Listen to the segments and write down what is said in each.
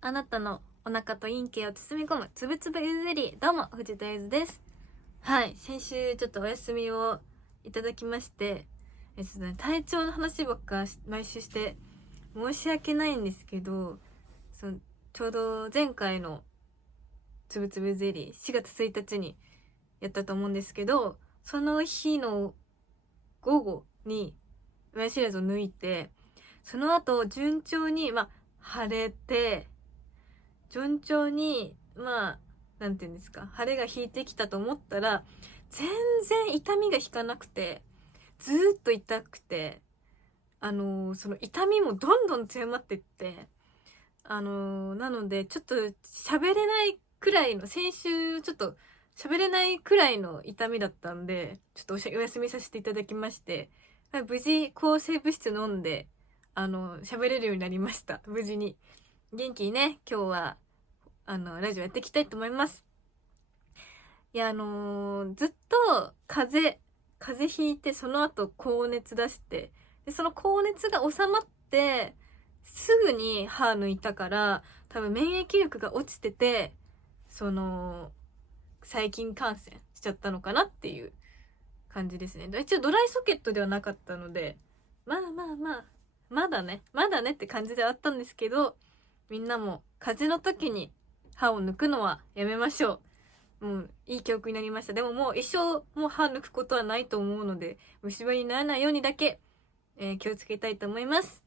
あなたのお腹と陰茎を包み込むつぶつぶゆずゼリー。どうも藤田ゆずです。はい、先週ちょっとお休みをいただきまして、体調の話ばっか毎週して申し訳ないんですけど、ちょうど前回のつぶつぶゼリー4月1日にやったと思うんですけど、その日の午後に親知らずを抜いて、その後順調に腫れて、順調になんていうんですか、腫れが引いてきたと思ったら全然痛みが引かなくて、ずーっと痛くて、その痛みもどんどん強まってって、なのでちょっと喋れないくらいの、先週ちょっと喋れないくらいの痛みだったんで、ちょっとお休みさせていただきまして、無事抗生物質飲んで喋れるようになりました。無事に元気にね、今日はラジオやっていきたいと思います。いや、ずっと風邪ひいて、その後高熱出して、でその高熱が収まってすぐに歯抜いたから、多分免疫力が落ちてて、細菌感染しちゃったのかなっていう感じですね。一応ドライソケットではなかったので、まだねって感じではあったんですけど、みんなも風邪の時に歯を抜くのはやめましょう。もういい教訓になりました。でももう一生もう歯抜くことはないと思うので、虫歯にならないようにだけ、気をつけたいと思います。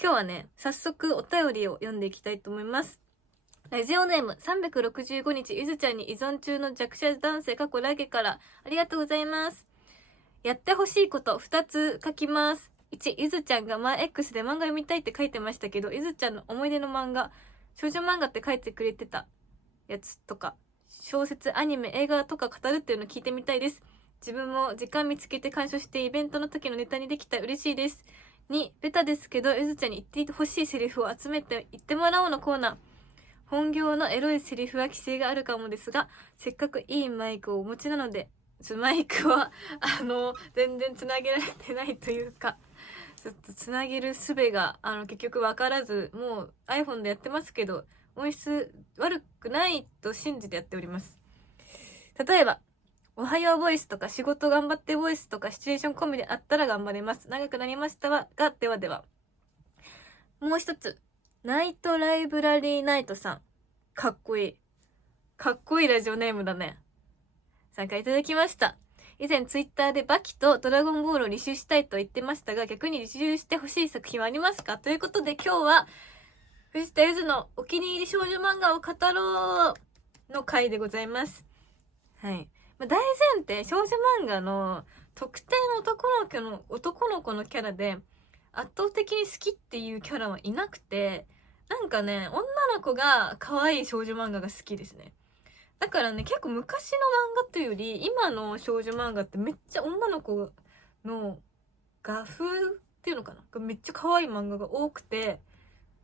今日はね、早速お便りを読んでいきたいと思います。ラジオネーム365日ゆずちゃんに依存中の弱者男性ラゲから、ありがとうございます。やってほしいこと2つ書きます。1、ゆずちゃんが前 X で漫画読みたいって書いてましたけど、ゆずちゃんの思い出の漫画、少女漫画って書いてくれてたやつとか、小説、アニメ、映画とか語るっていうのを聞いてみたいです。自分も時間見つけて鑑賞してイベントの時のネタにできたら嬉しいです。2、ベタですけどゆずちゃんに言ってほしいセリフを集めて言ってもらおうのコーナー。本業のエロいセリフは規制があるかもですが、せっかくいいマイクをお持ちなので、マイクは全然つなげられてないというか、ちょっとつなげる術が結局分からず、もう iPhone でやってますけど、音質悪くないと信じてやっております。例えばおはようボイスとか仕事頑張ってボイスとかシチュエーション込みであったら頑張れます。長くなりましたが、ではでは。もう一つ、ナイトライブラリーナイトさん、かっこいいラジオネームだね。参加いただきました。以前ツイッターでバキとドラゴンボールを履修したいと言ってましたが、逆に履修してほしい作品はありますか？ということで今日は藤田ゆずのお気に入り少女漫画を語ろうの回でございます。はい。大前提、少女漫画の特定の男の子のキャラで圧倒的に好きっていうキャラはいなくて、なんかね、女の子が可愛い少女漫画が好きですね。だからね、結構昔の漫画というより今の少女漫画ってめっちゃ女の子の画風っていうのかな、めっちゃ可愛い漫画が多くて、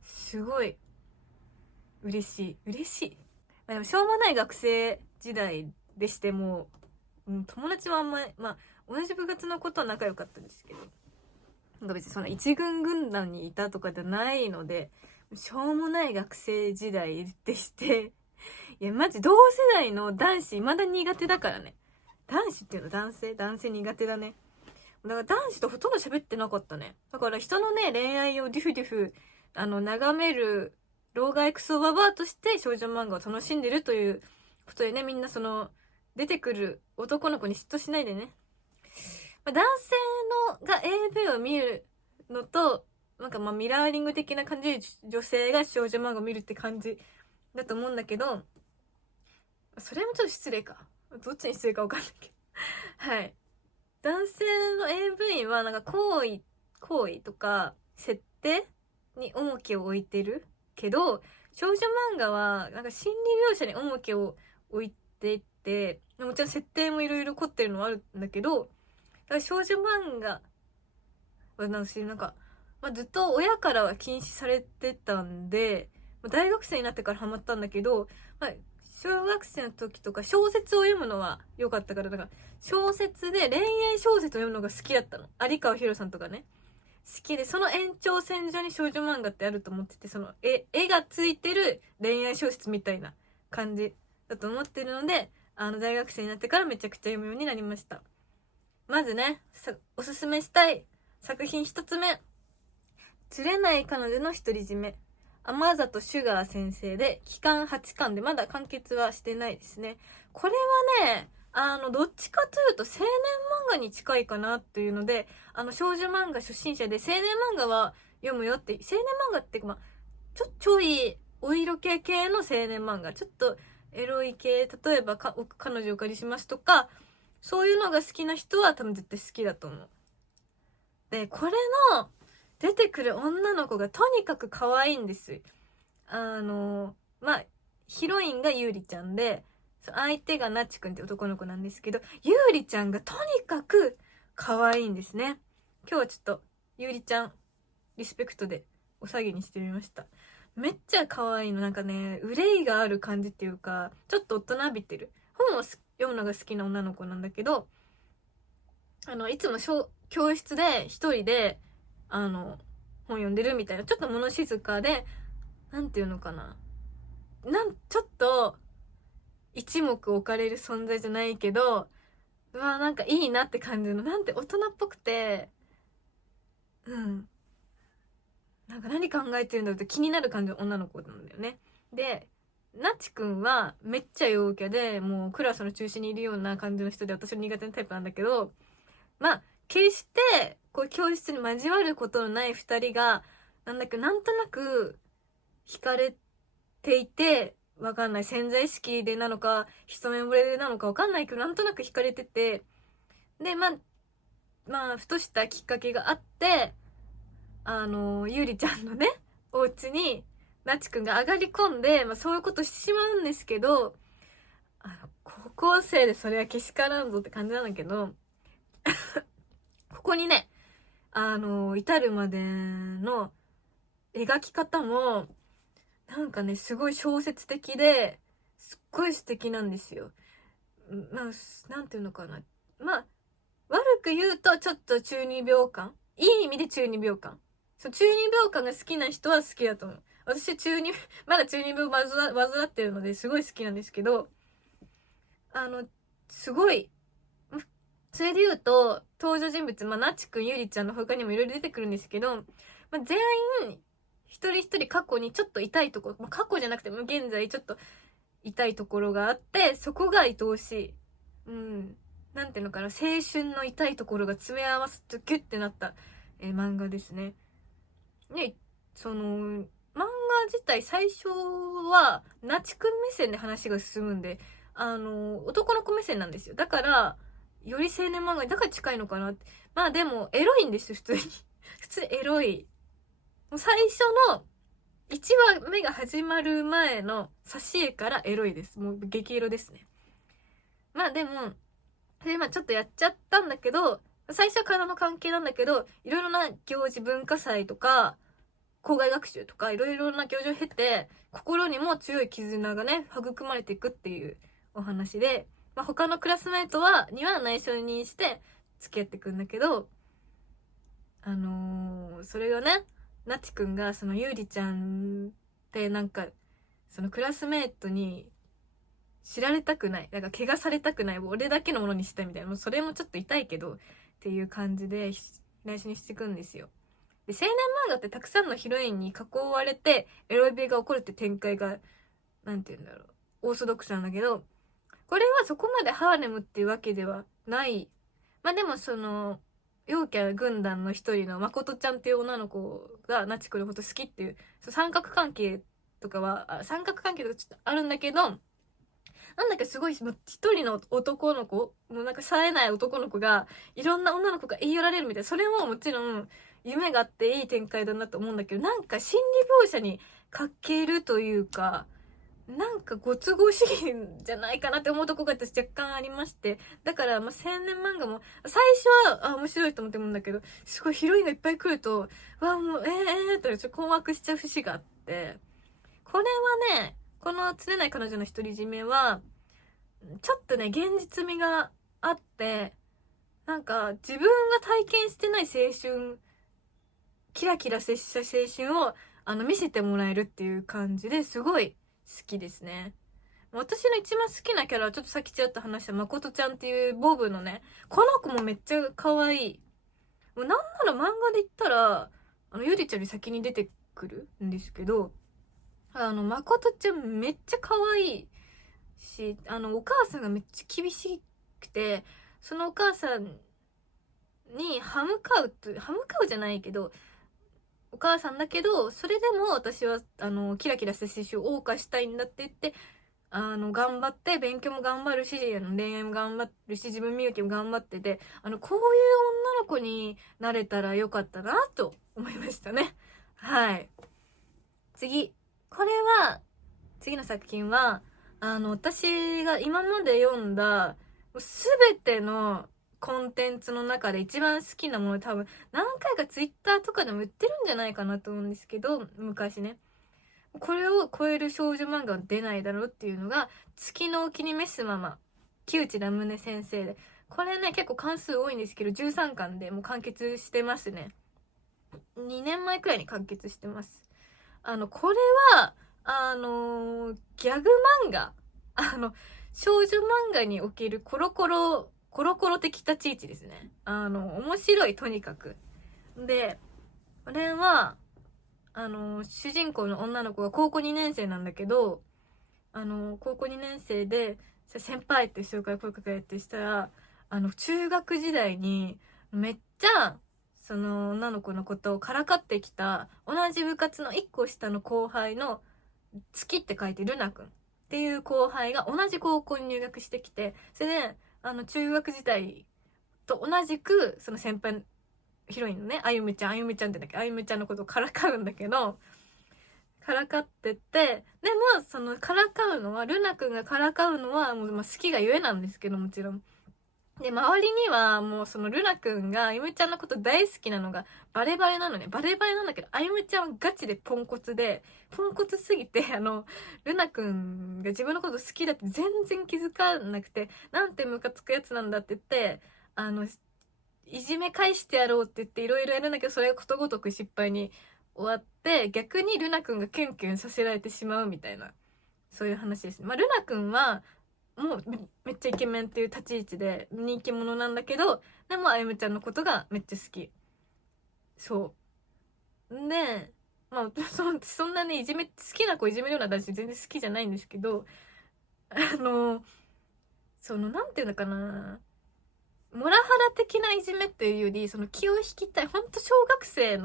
すごい嬉しい。でもしょうもない学生時代でして、も友達はあんまり、同じ部活のことは仲良かったんですけど、なんか別にその一軍軍団にいたとかじゃないので、しょうもない学生時代でして、いやマジ同世代の男子未だ苦手だからね。男子っていうの男性苦手だね。だから男子とほとんど喋ってなかったね。だから人のね、恋愛をデュフ眺める老害クソババアとして少女漫画を楽しんでるということでね、みんな出てくる男の子に嫉妬しないでね。男性が AV を見るのと、なんかミラーリング的な感じで女性が少女漫画を見るって感じだと思うんだけど、それもちょっと失礼か。どっちに失礼か分かんないけど。はい。男性の AV はなんか行為とか設定に重きを置いてるけど、少女漫画はなんか心理描写に重きを置いていて、もちろん設定もいろいろ凝ってるのはあるんだけど、だから少女漫画はなんか、ずっと親からは禁止されてたんで、大学生になってからハマったんだけど、小学生の時とか小説を読むのは良かったから、だから小説で恋愛小説を読むのが好きだったの。有川博さんとかね。好きで、その延長線上に少女漫画ってあると思ってて、その絵がついてる恋愛小説みたいな感じだと思ってるので、大学生になってからめちゃくちゃ読むようになりました。まずね、おすすめしたい作品一つ目。釣れない彼女の独り占め。天里シュガー先生で、期間8巻でまだ完結はしてないですね。これはね、どっちかというと青年漫画に近いかなっていうので、少女漫画初心者で青年漫画は読むよって、青年漫画ってちょいお色気系の青年漫画、ちょっとエロい系、例えば彼女をお借りしますとか、そういうのが好きな人は多分絶対好きだと思う。で、これの出てくる女の子がとにかく可愛いんです。ヒロインがゆうりちゃんで、相手がなちくんって男の子なんですけど、ゆうりちゃんがとにかく可愛いんですね。今日はちょっとゆうりちゃんリスペクトでお下げにしてみました。めっちゃ可愛いの。なんかね、憂いがある感じっていうか、ちょっと大人びてる。本を読むのが好きな女の子なんだけど、いつも教室で一人で、本読んでるみたいな、ちょっと物静かで、なんていうのかな。ちょっと、一目置かれる存在じゃないけど、なんかいいなって感じの、なんて大人っぽくて、なんか何考えてるんだろうって気になる感じの女の子なんだよね。で、なちくんはめっちゃ陽キャで、もうクラスの中心にいるような感じの人で、私の苦手なタイプなんだけど、決して、教室に交わることのない二人が、なんとなく、惹かれていて、わかんない。潜在意識でなのか、一目惚れでなのかわかんないけど、なんとなく惹かれてて、で、ふとしたきっかけがあって、ゆうりちゃんのね、お家に、なちくんが上がり込んで、そういうことしてしまうんですけど、高校生でそれはけしからんぞって感じなんだけど、ここにね、至るまでの描き方も、なんかね、すごい小説的で、すっごい素敵なんですよ。なんていうのかな。悪く言うとちょっと中二病感。いい意味で中二病感。中二病感が好きな人は好きだと思う。私まだ中二病患ってるのですごい好きなんですけど、すごい、それで言うと、登場人物、なちくん、ゆりちゃんの他にもいろいろ出てくるんですけど、全員、一人一人過去にちょっと痛いところ、過去じゃなくても現在ちょっと痛いところがあって、そこが愛おしい。なんていうのかな、青春の痛いところが詰め合わせてギュッてなった、漫画ですね。で、漫画自体最初は、なちくん目線で話が進むんで、男の子目線なんですよ。だから、より青年漫画にだから近いのかなって。でも、エロいんですよ、普通に。普通エロい。もう最初の1話目が始まる前の挿絵からエロいです。もう激エロですね。でも、それちょっとやっちゃったんだけど、最初は体の関係なんだけど、いろいろな行事、文化祭とか、校外学習とか、いろいろな行事を経て、心にも強い絆がね、育まれていくっていうお話で、他のクラスメイトには内緒にして付き合っていくんだけど、それがね、なちくんがゆうりちゃんってそのクラスメイトに知られたくない。怪我されたくない。俺だけのものにしたいみたいな。もうそれもちょっと痛いけど、っていう感じで内緒にしていくんですよ。で、青年漫画ってたくさんのヒロインに囲われて、エロビが起こるって展開が、なんて言うんだろう。オーソドックスなんだけど、これはそこまでハーレムっていうわけではない。でも陽キャ軍団の一人のまことちゃんっていう女の子がなちくんのこと好きっていう、三角関係とかは、三角関係とかちょっとあるんだけど、すごい、一人の男の子、もう冴えない男の子が、いろんな女の子が言い寄られるみたいな、それももちろん、夢があっていい展開だなと思うんだけど、心理描写に欠けるというか、ご都合主義じゃないかなって思うとこが私若干ありまして。だから、青年漫画も、最初は、面白いと思って思うんだけど、すごいヒロインがいっぱい来ると、もう、とちょっと困惑しちゃう節があって、これはね、この釣れない彼女の独り占めは、ちょっとね、現実味があって、自分が体験してない青春キラキラした青春を見せてもらえるっていう感じですごい好きですね。私の一番好きなキャラはちょっとさっきちらっと話した誠ちゃんっていうボブのね、この子もめっちゃ可愛い。もうなんなら漫画で言ったらゆりちゃんより先に出てくるんですけど、誠ちゃんめっちゃ可愛いし、お母さんがめっちゃ厳しくて、そのお母さんに歯向かうじゃないけど、お母さんだけど、それでも私はキラキラした青春を謳歌したいんだって言って、頑張って勉強も頑張るし、恋愛も頑張るし、自分磨きも頑張ってて、こういう女の子になれたらよかったなと思いましたね。はい。次の作品は私が今まで読んだ全てのコンテンツの中で一番好きなもの、多分何回かツイッターとかでも言ってるんじゃないかなと思うんですけど、昔ね、これを超える少女漫画は出ないだろうっていうのが月のお気に召すまま、木内ラムネ先生で、これね結構関数多いんですけど13巻でもう完結してますね。2年前くらいに完結してます。これはギャグ漫画、少女漫画におけるコロコロ的立ち位置ですね。面白い、とにかく。で、これは主人公の女の子が高校2年生なんだけど、高校2年生で先輩って紹介声かけてしたら、中学時代にめっちゃその女の子のことをからかってきた同じ部活の1個下の後輩の月って書いてルナくんっていう後輩が同じ高校に入学してきて、それで中学時代と同じくその先輩ヒロインのね、あゆむちゃんってだっけ、あゆむちゃんのことをからかうんだけど、からかってって、でもそのからかうのは、ルナくんがからかうのはもう好きがゆえなんですけど、もちろん。で、周りにはもうそのルナくんがあゆむちゃんのこと大好きなのがバレバレなのね。バレバレなんだけど、あゆむちゃんはガチでポンコツで、ポンコツすぎて、ルナくんが自分のこと好きだって全然気づかなくて、なんてムカつくやつなんだって言って、いじめ返してやろうって言っていろいろやるんだけど、それがことごとく失敗に終わって、逆にルナくんがキュンキュンさせられてしまうみたいな、そういう話ですね。まあ、ルナくんは、もうめっちゃイケメンっていう立ち位置で人気者なんだけど、でもあゆむちゃんのことがめっちゃ好き。そう。で、まあ、そんなね、好きな子いじめるような男子全然好きじゃないんですけど、なんていうのかな、モラハラ的ないじめっていうより、その気を引きたい、ほんと小学生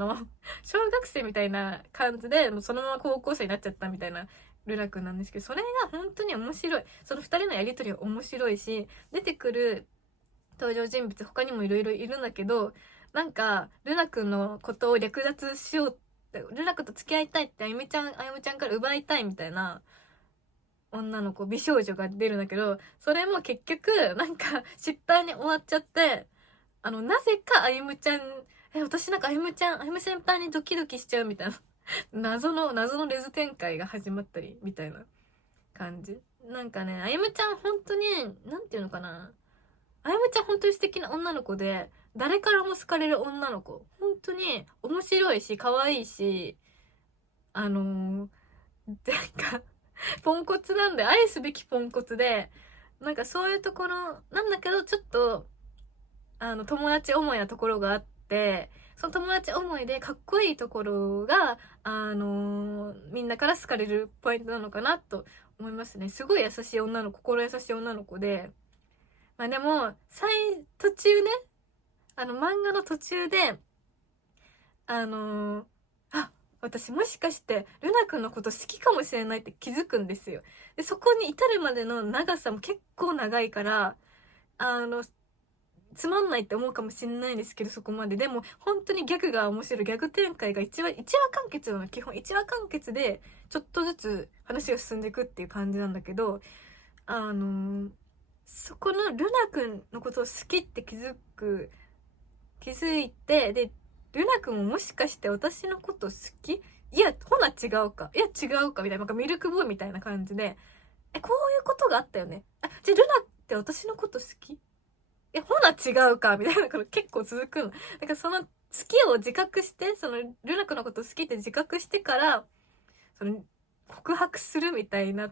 みたいな感じで、もうそのまま高校生になっちゃったみたいなルナくんなんですけど、それが本当に面白い。その二人のやりとりは面白いし、出てくる登場人物他にもいろいろいるんだけど、なんか、ルナくんのことを略奪しようって、ルナくんと付き合いたいってあゆむちゃんから奪いたいみたいな、女の子、美少女が出るんだけど、それも結局、なんか、失敗に終わっちゃって、なぜかあゆむちゃん、私なんかあゆむ先輩にドキドキしちゃうみたいな、謎のレズ展開が始まったり、みたいな感じ。なんかね、あゆむちゃん本当に、なんていうのかな。あゆむちゃん本当に素敵な女の子で、誰からも好かれる女の子。本当に面白いし、可愛いし、なんか、ポンコツなんで、愛すべきポンコツで、なんかそういうところなんだけど、ちょっと、友達思いなところがあって、その友達思いでかっこいいところが、みんなから好かれるポイントなのかなと思いますね。すごい優しい女の子、心優しい女の子で、まあでも、途中ね、漫画の途中で、私もしかしてルナくんのこと好きかもしれないって気づくんですよ。で、そこに至るまでの長さも結構長いから、つまんないって思うかもしれないんですけど、そこまで。でも、本当にギャグが面白い。ギャグ展開が一話完結なの。基本1話完結で、ちょっとずつ話が進んでいくっていう感じなんだけど、そこのルナくんのことを好きって気づいて、で、ルナくんももしかして私のこと好き？いや、ほな違うか。いや、違うか。みたいな。なんかミルクボーイみたいな感じで、こういうことがあったよね。じゃあルナって私のこと好き？ほな違うか。みたいなこと結構続くの。だからその好きを自覚して、そのルナ君のこと好きって自覚してからその告白するみたいな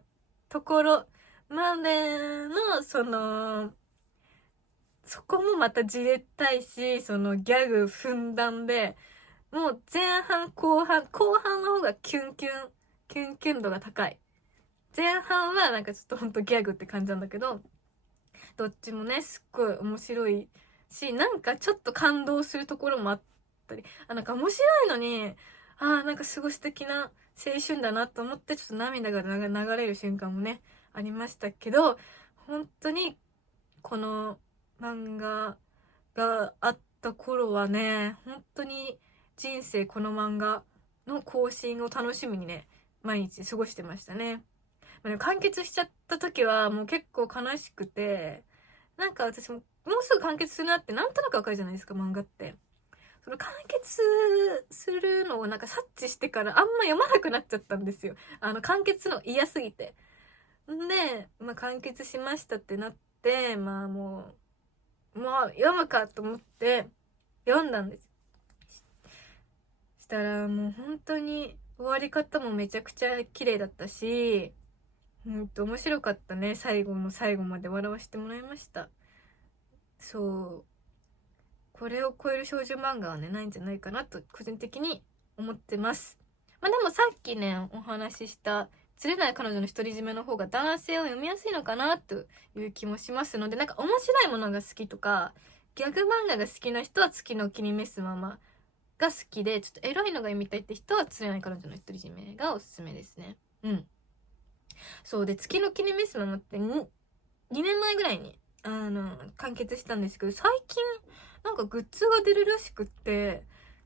ところまでのそこもまたじれったいし、そのギャグふんだんで、もう前半後半の方がキュンキュン度が高い。前半はなんかちょっとほんとギャグって感じなんだけど、どっちもねすっごい面白いし、なんかちょっと感動するところもあったり、なんか面白いのに、なんかすごい素敵な青春だなと思ってちょっと涙が流れる瞬間もねありましたけど、本当にこの漫画があった頃はね、本当に人生この漫画の更新を楽しみにね毎日過ごしてましたね。完結しちゃった時はもう結構悲しくて、なんか私ももうすぐ完結するなってなんとなくわかるじゃないですか、漫画って。その完結するのをなんか察知してからあんま読まなくなっちゃったんですよ。完結の嫌すぎて。で、完結しましたってなって、もう読むかと思って読んだんです。したらもう本当に終わり方もめちゃくちゃ綺麗だったし、面白かったね。最後の最後まで笑わせてもらいました。そう。これを超える少女漫画はね、ないんじゃないかなと、個人的に思ってます。でもさっきね、お話しした、釣れない彼女の独り占めの方が男性を読みやすいのかなという気もしますので、なんか面白いものが好きとか、ギャグ漫画が好きな人は月のお気に召すままが好きで、ちょっとエロいのが読みたいって人は釣れない彼女の独り占めがおすすめですね。そうで、月の気に召すままって2年前ぐらいに完結したんですけど、最近なんかグッズが出るらしくって、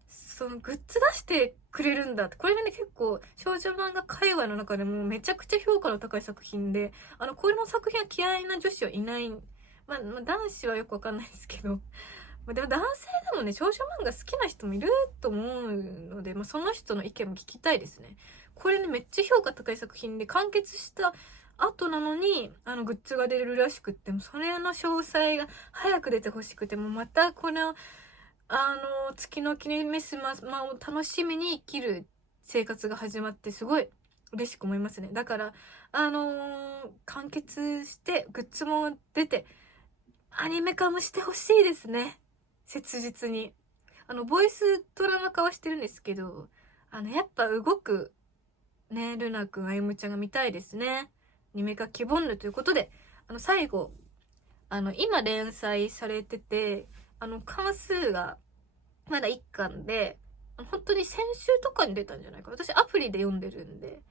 そのグッズ出してくれるんだって。これがね、結構少女漫画界隈の中でもめちゃくちゃ評価の高い作品で、これの作品は嫌いな女子はいない。男子はよくわかんないですけど、でも男性でもね、少女漫画好きな人もいると思うので、その人の意見も聞きたいですね。これね、めっちゃ評価高い作品で、完結した後なのにグッズが出るらしくって、もそれの詳細が早く出てほしくて、もまたこの月の記念メスマを楽しみに生きる生活が始まって、すごい嬉しく思いますね。だから完結してグッズも出てアニメ化もしてほしいですね。切実にボイスドラマ化はしてるんですけど、やっぱ動くね、ルナくん、あゆむちゃんが見たいですね。アニメ化希望ぬということで、最後今連載されてて、関数がまだ1巻で、本当に先週とかに出たんじゃないかな。私アプリで読んでるんで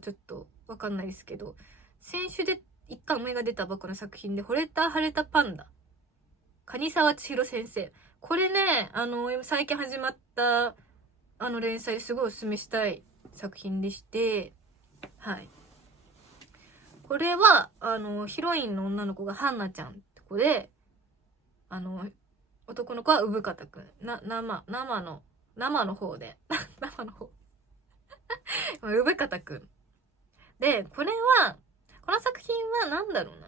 ちょっとわかんないですけど、先週で1巻目が出たばっかの作品で、惚れた晴れたパンダ、蟹沢千尋先生。これね、最近始まった連載ですごいおすすめしたい作品でして、はい、これはヒロインの女の子がハンナちゃんって子で、男の子は産方くん、生の方で生の方産方くんで、この作品はなんだろうな、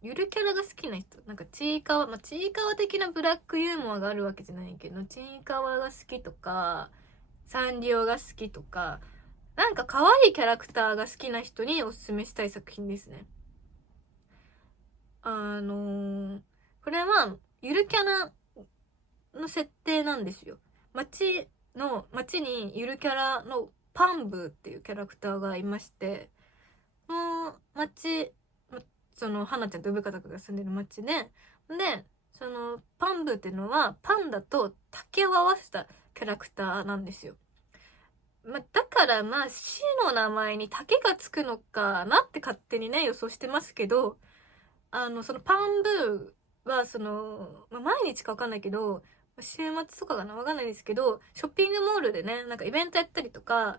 ゆるキャラが好きな人、なんかちいかわ的なブラックユーモアがあるわけじゃないけど、ちいかわが好きとかサンリオが好きとか、なんか可愛いキャラクターが好きな人におすすめしたい作品ですね。これはゆるキャラの設定なんですよ。街にゆるキャラのパンブーっていうキャラクターがいまして、その花ちゃんと産方くんが住んでる街で、そのパンブーっていうのはパンダと竹を合わせたキャラクターなんですよ。だから死の名前に竹がつくのかなって勝手にね予想してますけど、そのパンブーは毎日かわかんないけど、週末とかかなわかんないですけど、ショッピングモールでね、なんかイベントやったりとか、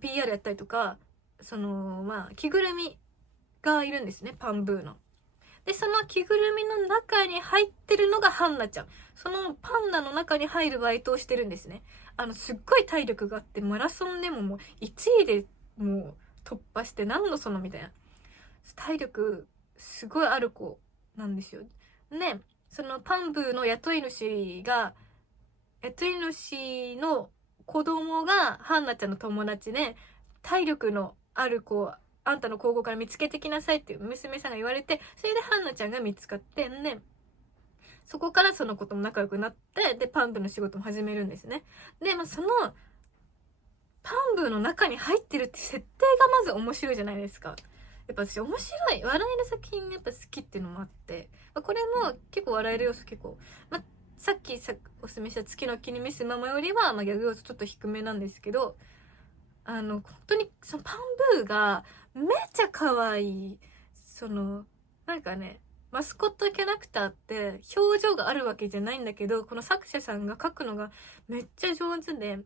PR やったりとか、着ぐるみがいるんですね、パンブーの。で、その着ぐるみの中に入ってるのがハンナちゃん。そのパンダの中に入るバイトをしてるんですね。すっごい体力があって、マラソンでももう1位でもう突破して、なんのそのみたいな。体力すごいある子なんですよ。で、そのパンブーの雇い主が次の市の子供がハンナちゃんの友達で、体力のある子、あんたの高校から見つけてきなさいっていう娘さんが言われて、それでハンナちゃんが見つかってね、そこからその子とも仲良くなって、で、パン部の仕事も始めるんですね。で、その、パン部の中に入ってるって設定がまず面白いじゃないですか。やっぱ私面白い、笑える作品やっぱ好きっていうのもあって、これも結構笑える要素結構、さっきおすすめした月の気に召すままよりは、ギャグ要素ちょっと低めなんですけど、本当にそのパンブーがめちゃ可愛い。なんかね、マスコットキャラクターって表情があるわけじゃないんだけど、この作者さんが描くのがめっちゃ上手で、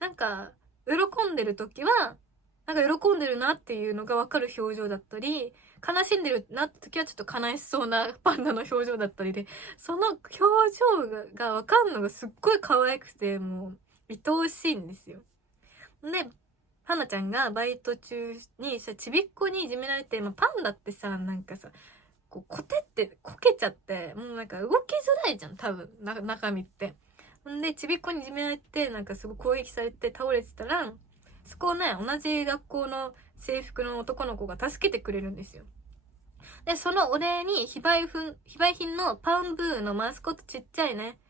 なんか喜んでる時はなんか喜んでるなっていうのが分かる表情だったり、悲しんでるなって時はちょっと悲しそうなパンダの表情だったりで、その表情が分かるのがすっごい可愛くて、もう愛おしいんですよ。で、ハナちゃんがバイト中にちびっこにいじめられて、パンダってさ、なんかさ、こうコテってこけちゃって、もうなんか動きづらいじゃん、多分中身って。んでちびっこにいじめられて、なんかすごい攻撃されて倒れてたら、そこをね、同じ学校の制服の男の子が助けてくれるんですよ。で、そのお礼に非売品のパンブーのマスコットちっちゃいね、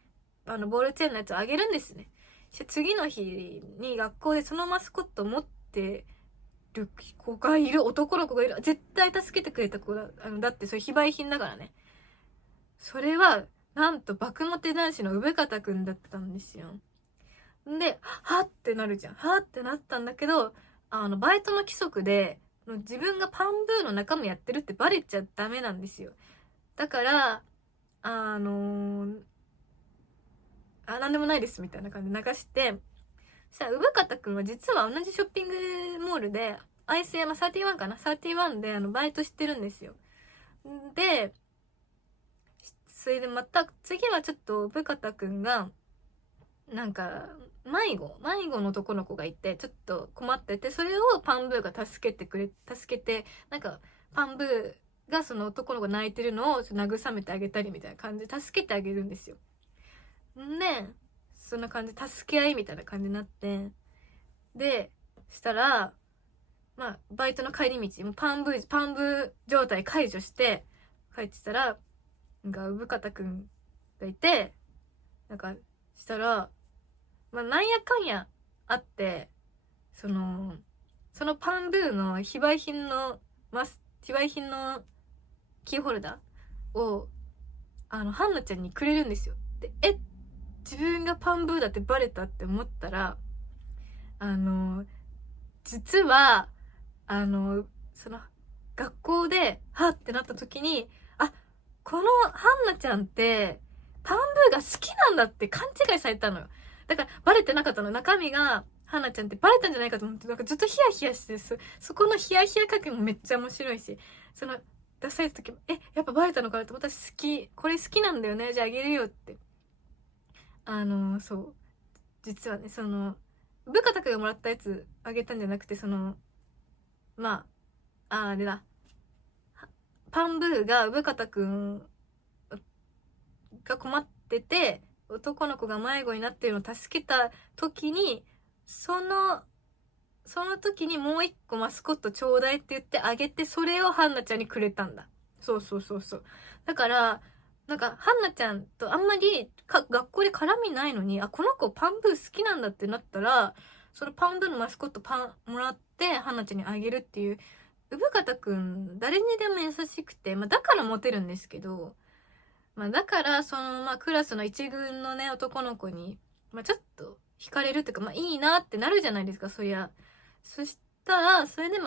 ボールチェーンのやつをあげるんですね。次の日に学校でそのマスコットを持ってる子がいる、男の子がいる。絶対助けてくれた子だ。だってそれ非売品だからね。それは、なんと爆モテ男子の産方くんだったんですよ。で、はってなるじゃん。はってなったんだけど、バイトの規則で、自分がパンブーの仲間やってるってバレちゃダメなんですよ。だから、なんでもないですみたいな感じで流して、そしたら、産方くんは実は同じショッピングモールで、アイス山31かな ?31 でバイトしてるんですよ。で、それでまた、次はちょっと産方くんが、なんか、迷子の男の子がいて、ちょっと困ってて、それをパンブーが助けて、なんか、パンブーがその男の子が泣いてるのを慰めてあげたりみたいな感じで助けてあげるんですよ。で、そんな感じで助け合いみたいな感じになって、で、したら、バイトの帰り道、もうパンブー状態解除して、帰ってたら、なんか、産方くんがいて、なんか、したら、なんやかんやあって、そのパンブーの非売品のキーホルダーを、ハンナちゃんにくれるんですよ。で、自分がパンブーだってバレたって思ったら、実は、学校で、はってなった時に、このハンナちゃんって、パンブーが好きなんだって勘違いされたのよ。だから、バレてなかったの。中身が、ハンナちゃんってバレたんじゃないかと思って、なんかずっとヒヤヒヤして、そこのヒヤヒヤ加減もめっちゃ面白いし、出された時も、やっぱバレたのかなって、私これ好きなんだよね、じゃああげるよって。そう。実はね、部下とかがもらったやつあげたんじゃなくて、あれだ。パンブーが産方くんが困ってて、男の子が迷子になってるのを助けた時に、その時にもう一個マスコットちょうだいって言ってあげて、それをハンナちゃんにくれたんだ。そう。だから、なんか、ハンナちゃんとあんまり学校で絡みないのに、この子パンブー好きなんだってなったら、そのパンブーのマスコットもらって、ハンナちゃんにあげるっていう、産方くん、誰にでも優しくて、だからモテるんですけど、だから、クラスの一軍のね、男の子に、ちょっと惹かれるっていうか、いいなってなるじゃないですか、そりゃ。そしたら、それで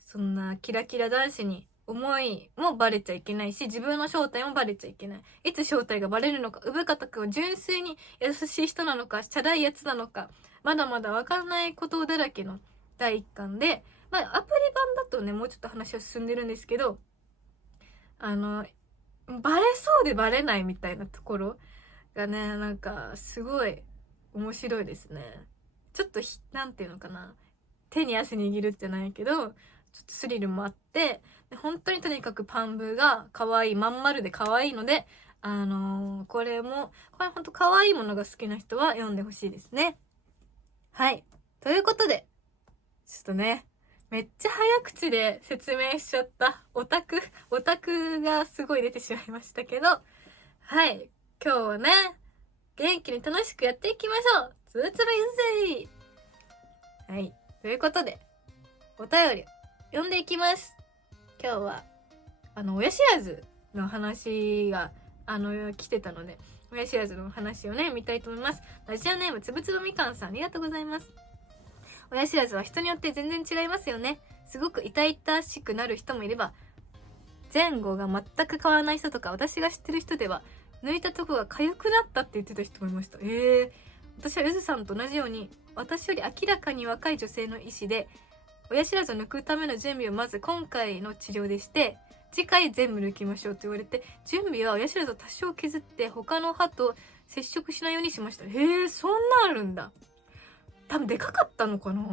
そんなキラキラ男子に思いもバレちゃいけないし、自分の正体もバレちゃいけない。いつ正体がバレるのか、産方くんは純粋に優しい人なのか、チャラいやつなのか、まだまだわかんないことだらけの第一巻で、アプリ版だとね、もうちょっと話は進んでるんですけど、バレそうでバレないみたいなところがね、なんかすごい面白いですね。ちょっとなんていうのかな、手に汗握るじゃないけど、ちょっとスリルもあって、本当にとにかくパンブーが可愛い、まん丸で可愛いので、これほんと可愛いものが好きな人は読んでほしいですね。はい。ということで、ちょっとね、めっちゃ早口で説明しちゃった。オタクがすごい出てしまいましたけど、はい。今日はね、元気に楽しくやっていきましょう。つぶつぶゆずい。はい。ということで、お便り読んでいきます。今日は、親知らずの話が、来てたので、親知らずの話をね、見たいと思います。ラジオネームつぶつぶみかんさん、ありがとうございます。親知らずは人によって全然違いますよね。すごく痛々しくなる人もいれば、前後が全く変わらない人とか、私が知ってる人では、抜いたとこが痒くなったって言ってた人もいました。私はゆずさんと同じように、私より明らかに若い女性の医師で、親知らずを抜くための準備をまず今回の治療でして、次回全部抜きましょうって言われて、準備は親知らずを多少削って他の歯と接触しないようにしました。そんなあるんだ。多分でかかったのかな。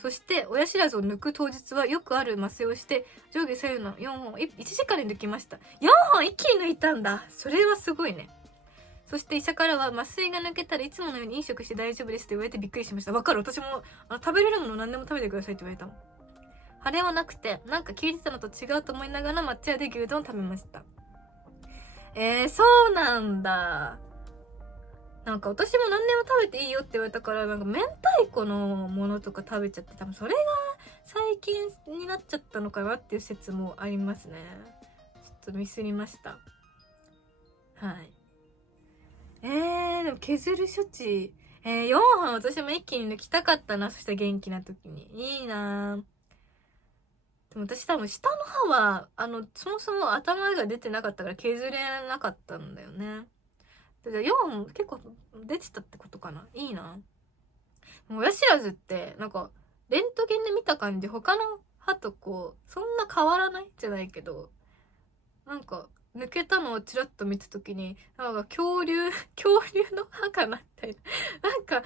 そして親知らずを抜く当日はよくある麻酔をして上下左右の4本を1時間で抜きました。4本一気に抜いたんだ。それはすごいね。そして医者からは麻酔が抜けたらいつものように飲食して大丈夫ですって言われてびっくりしました。わかる。私も食べれるもの何でも食べてくださいって言われたもん。腫れはなくてなんか聞いてたのと違うと思いながら抹茶屋で牛丼を食べました。そうなんだ。なんか私も何でも食べていいよって言われたから、なんか明太子のものとか食べちゃって、多分それが最近になっちゃったのかなっていう説もありますね。ちょっとミスりました。はい。でも削る処置、4本私も一気に抜きたかったな。そしたら元気な時に。いいなぁ。でも私多分下の歯は、そもそも頭が出てなかったから削れなかったんだよね。じゃあ4結構出てたってことかな。いいな。親知らずってなんかレントゲンで見た感じ他の歯とこうそんな変わらないじゃないけど、なんか抜けたのをチラッと見た時になんか恐竜の歯かなみたいな。なんか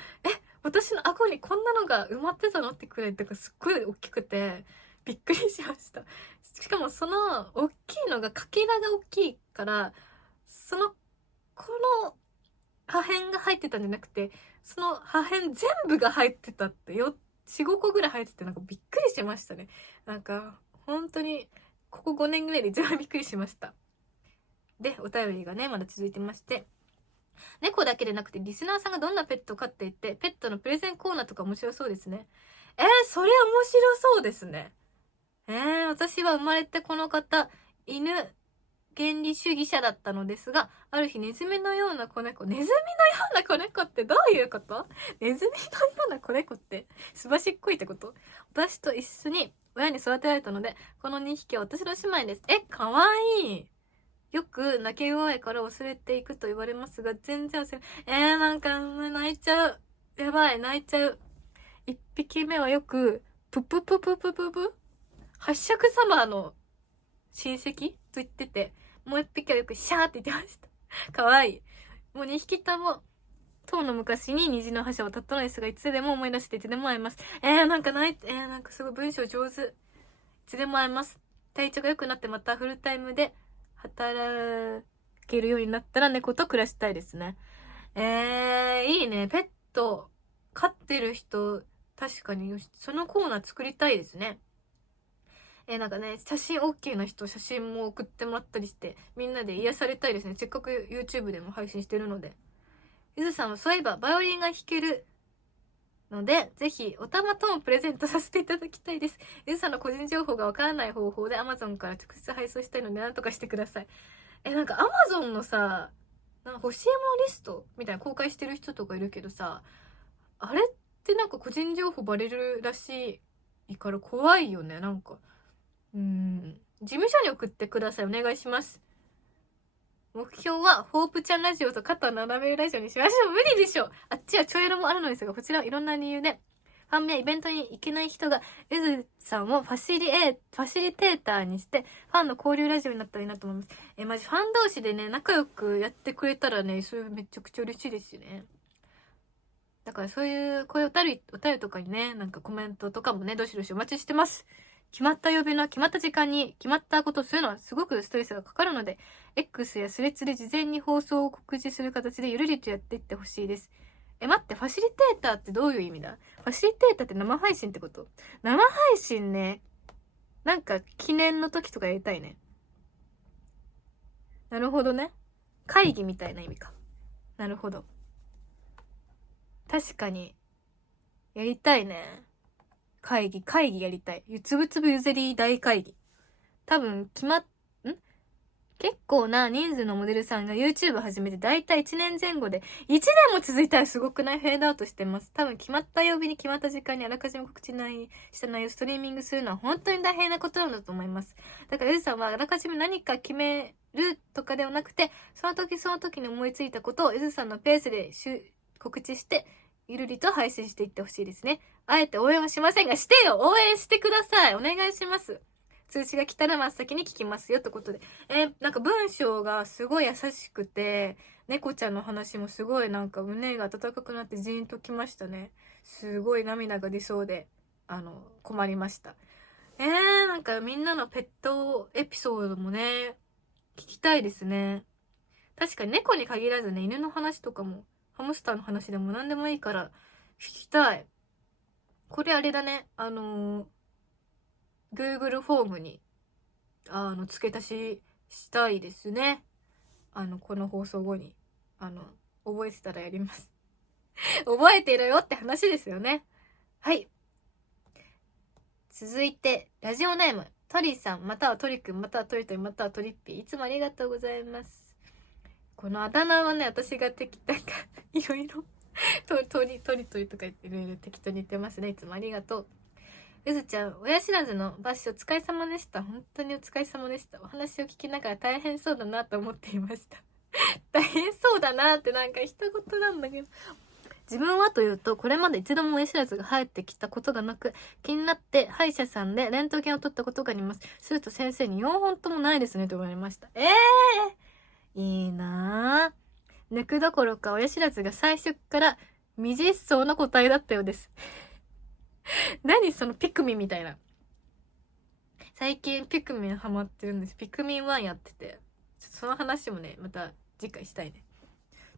私の顎にこんなのが埋まってたのってくらいとかすっごい大きくてびっくりしました。しかもその大きいのがかけらが大きいから、この破片が入ってたんじゃなくて、その破片全部が入ってたって、4、5個ぐらい入ってて、なんかびっくりしましたね。なんか、本当に、ここ5年ぐらいで一番びっくりしました。で、お便りがね、まだ続いてまして。猫だけでなくて、リスナーさんがどんなペットを飼っていて、ペットのプレゼンコーナーとか面白そうですね。それ面白そうですね。私は生まれてこの方、犬、原理主義者だったのですが、ある日ネズミのような子猫、ネズミのような子猫ってどういうこと？ネズミのような子猫ってすばしっこいってこと？私と一緒に親に育てられたので、この2匹は私の姉妹です。かわいい。よく泣き声から忘れていくと言われますが、全然忘れ、なんか泣いちゃう。やばい、泣いちゃう。1匹目はよく、プププププププ八尺様の親戚と言ってて、もう一匹はよくシャーって言ってました。かわいい。もう2匹とも、当の昔に虹の覇者をたったのですが、いつでも思い出していつでも会えます。なんかなんかすごい文章上手。いつでも会えます。体調が良くなってまたフルタイムで働けるようになったら猫と暮らしたいですね。いいね。ペット、飼ってる人、確かにそのコーナー作りたいですね。なんかね、写真 OK な人、写真も送ってもらったりして、みんなで癒されたいですね。せっかく YouTube でも配信してるので。ゆずさんはそういえば、バイオリンが弾けるので、ぜひ、おたまともプレゼントさせていただきたいです。ゆずさんの個人情報がわからない方法で Amazon から直接配送したいので、なんとかしてください。なんか Amazon のさ、欲しいものリストみたいな公開してる人とかいるけどさ、あれってなんか個人情報バレるらしいから怖いよね、なんか。事務所に送ってください。お願いします。目標は、ホープちゃんラジオと肩を並べるラジオにしましょう。無理でしょ。あっちはちょいろもあるのですが、こちらはいろんな理由で、ファンやイベントに行けない人が、ゆずさんをファシリテーターにして、ファンの交流ラジオになったらいいなと思います。マジファン同士でね、仲良くやってくれたらね、それめちゃくちゃ嬉しいですよね。だからそういう、こういうお便りとかにね、なんかコメントとかもね、どしどしお待ちしてます。決まった曜日の決まった時間に決まったことをするのはすごくストレスがかかるので、X やスレッズで事前に放送を告示する形でゆるりとやっていってほしいです。待って、ファシリテーターってどういう意味だ？ファシリテーターって生配信ってこと？生配信ね。なんか記念の時とかやりたいね。なるほどね。会議みたいな意味か。なるほど。確かにやりたいね。会議やりたい。つぶつぶゆずり大会議。多分結構な人数のモデルさんが YouTube 始めてだいたい1年前後で、1年も続いたらすごくない？フェードアウトしてます。多分決まった曜日に決まった時間にあらかじめ告知した内容をストリーミングするのは本当に大変なことなんだと思います。だからゆずさんはあらかじめ何か決めるとかではなくて、その時その時に思いついたことをゆずさんのペースで告知して、ゆるりと配信していってほしいですね。あえて応援はしませんが、してよ！応援してください！お願いします。通知が来たら真っ先に聞きますよってことで。なんか文章がすごい優しくて、猫ちゃんの話もすごいなんか胸が温かくなってジーンときましたね。すごい涙が出そうで、困りました。なんかみんなのペットエピソードもね、聞きたいですね。確かに猫に限らずね、犬の話とかも、ハムスターの話でも何でもいいから聞きたい。これあれだね、Google フォームに、付け足ししたいですね。この放送後に、覚えてたらやります。覚えてるよって話ですよね。はい。続いて、ラジオネーム、トリさん、またはトリくん、またはトリトリ、またはトリッピー。いつもありがとうございます。このあだ名はね、私がいろいろ、トリとか言っていろいろ適当に言ってますね。いつもありがとう。ゆずちゃん、親知らずのバッシュお疲れ様でした。本当にお疲れ様でした。お話を聞きながら大変そうだなと思っていました。大変そうだなってなんか一言なんだけど。自分はというと、これまで一度も親知らずが生えてきたことがなく、気になって歯医者さんでレントゲンを取ったことがあります。すると先生に4本ともないですねと言われました。いいなぁ。抜くどころか親知らずが最初から未実相の答えだったようです。何そのピクミンみたいな。最近ピクミンハマってるんです。ピクミン1やってて。その話もね、また次回したいね。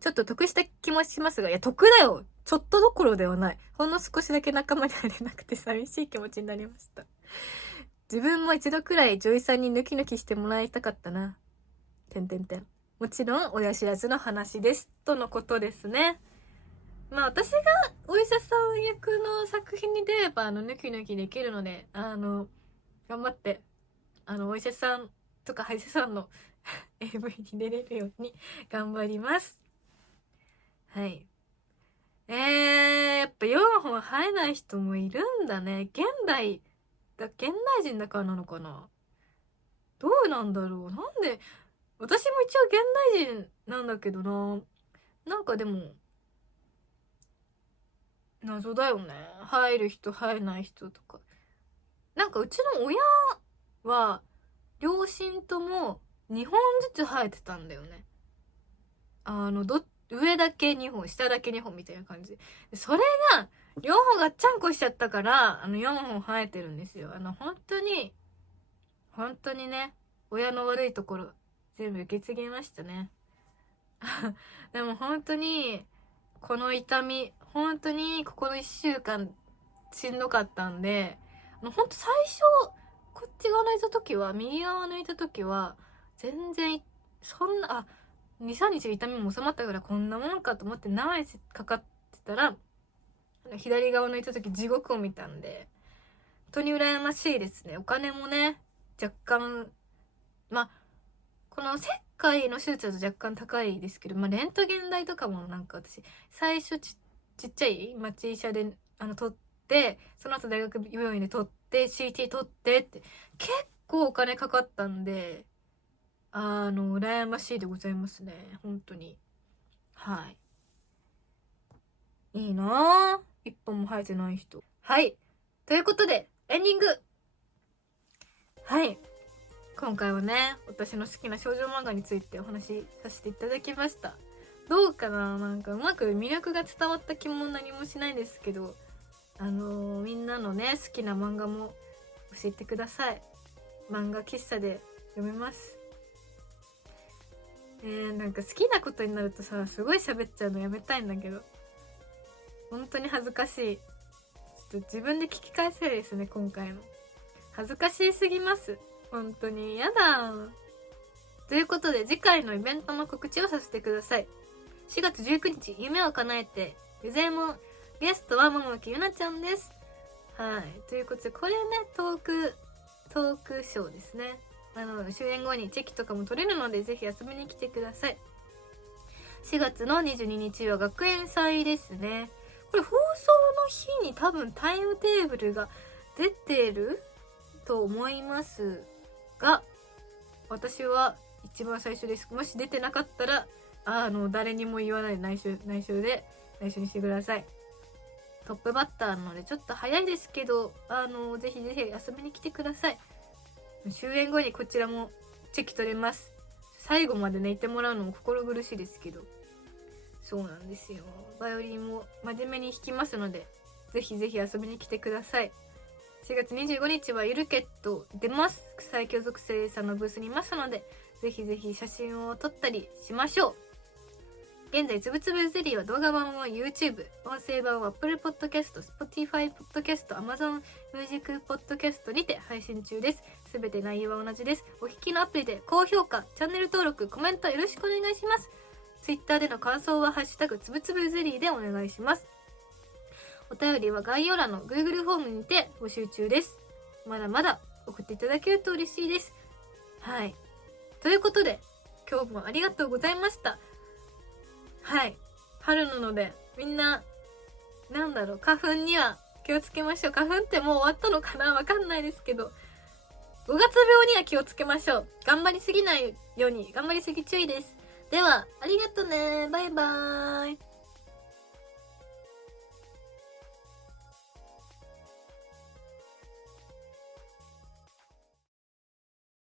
ちょっと得した気もしますが、いや、得だよ！ちょっとどころではない。ほんの少しだけ仲間になれなくて寂しい気持ちになりました。自分も一度くらい女医さんにヌキヌキしてもらいたかったな。もちろん、親知らずの話です。とのことですね。まあ私がお医者さん役の作品に出ればヌキヌキできるので頑張ってお医者さんとか歯医者さんのAV に出れるように頑張ります。はい。やっぱ4本生えない人もいるんだね。現代人だからなのかな。どうなんだろう。なんで私も一応現代人なんだけどな。なんかでも謎だよね。入る人入らない人とか。なんかうちの親は両親とも2本ずつ生えてたんだよね。上だけ2本下だけ2本みたいな感じで、それが両方がっちゃんこしちゃったから4本生えてるんですよ。本当にね、親の悪いところ全部受け継ぎましたね。でも本当にこの痛み、本当にここの1週間しんどかったんで、本当最初こっち側抜いた時は、右側抜いた時は全然そんな2、3日で痛みも収まったからこんなもんかと思って長いかかってたら、左側抜いた時地獄を見たんで、本当に羨ましいですね。お金もね、若干この切開の手術だと若干高いですけど、レントゲン代とかもなんか私最初ちっちゃい町医者で取って、その後大学病院で取って CT 取ってって結構お金かかったんで、羨ましいでございますね。本当に。はい。いいなぁ。一本も生えてない人。はい。ということで、エンディング。はい。今回はね、私の好きな少女漫画についてお話しさせていただきました。どうかな？なんかうまく魅力が伝わった気も何もしないですけど、みんなのね、好きな漫画も教えてください。漫画喫茶で読めます。なんか好きなことになるとさ、すごい喋っちゃうのやめたいんだけど、本当に恥ずかしい。ちょっと自分で聞き返せるですね、今回の。恥ずかしすぎます。本当にやだ。ということで、次回のイベントの告知をさせてください。4月19日、夢を叶えて、ゆぜもん、ゲストは桃木ゆなちゃんです。はい。ということで、これね、トークショーですね。終演後にチェキとかも取れるので、ぜひ遊びに来てください。4月の22日は学園祭ですね。これ放送の日に多分タイムテーブルが出てると思いますが、私は一番最初です。もし出てなかったら、誰にも言わないで内緒にしてください。トップバッターなのでちょっと早いですけど、ぜひぜひ遊びに来てください。終演後にこちらもチェキ取れます。最後までね、いてもらうのも心苦しいですけど。そうなんですよ。バイオリンも真面目に弾きますので、ぜひぜひ遊びに来てください。4月25日はゆるケット出ます。最強属性さんのブースにいますので、ぜひぜひ写真を撮ったりしましょう。現在、つぶつぶゼリーは動画版は YouTube、音声版は Apple Podcast、Spotify Podcast、Amazon Music Podcast にて配信中です。すべて内容は同じです。お聞きのアプリで高評価、チャンネル登録、コメントよろしくお願いします。Twitter での感想はハッシュタグつぶつぶゼリーでお願いします。お便りは概要欄の Google フォームにて募集中です。まだまだ送っていただけると嬉しいです。はい。ということで、今日もありがとうございました。はい。春なので、みんな、花粉には気をつけましょう。花粉ってもう終わったのかな？わかんないですけど、5月病には気をつけましょう。頑張りすぎないように、頑張りすぎ注意です。では、ありがとね。バイバーイ。